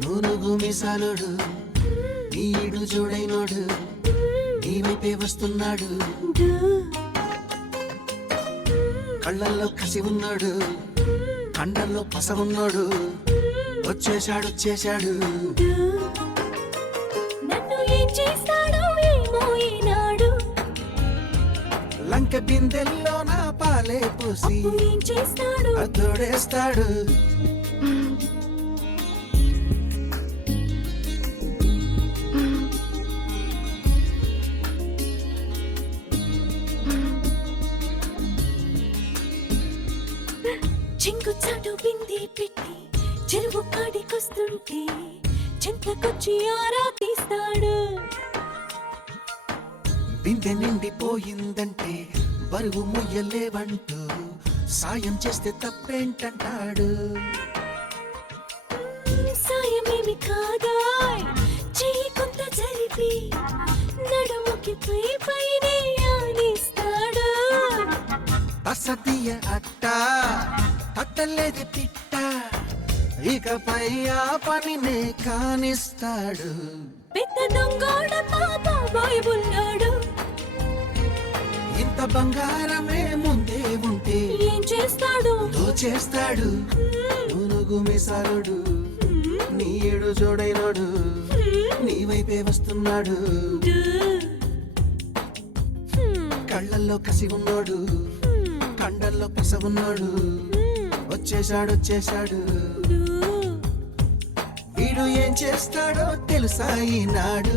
నూనుగు మిసాలుడు నీడు జోడైనోడు నీ వైపే వస్తున్నాడు కళ్ళల్లో కసి ఉన్నాడు కండల్లో పస ఉన్నాడు వచ్చేశాడు నన్ను ఏం చేస్తాడో ఏమో ఈనాడు లంక బిందెల్లో నా పాలే పోసి ఏం చేస్తాడు అద్దోడేస్తాడు చింగు చాటు బింది పెట్టి చెరువు కాడికొస్తుంటే చింతకొచ్చి ఆరా తీస్తాడు బిందె నిండిపోయిందంటే బరువు ముయ్యలేవంటూ సాయం చేస్తే తప్పేంటంటాడు సాయమేమి కాదా చెయ్యి కొంత జరిపి నడుముకి పైనే ఆనిస్తాడు అసతీయ అట్ట పట్టలేదు పిట్ట ఇకపై ఆ పనినే కానిస్తాడు పెద్ద దొంగోడమ్మా బాబాయ్ బుల్లాడు ఇంత బంగారమే ముందే ఉంటే ఏం చేస్తాడు దోచేస్తాడు నూనుగు మిసాలుడు నీడు జోడైనోడు నీ వైపే వస్తున్నాడు కళ్ళల్లో కసి ఉన్నాడు కండల్లో పస ఉన్నాడు వచ్చేశాడు వీడు ఏం చేస్తాడో తెలుసా ఈనాడు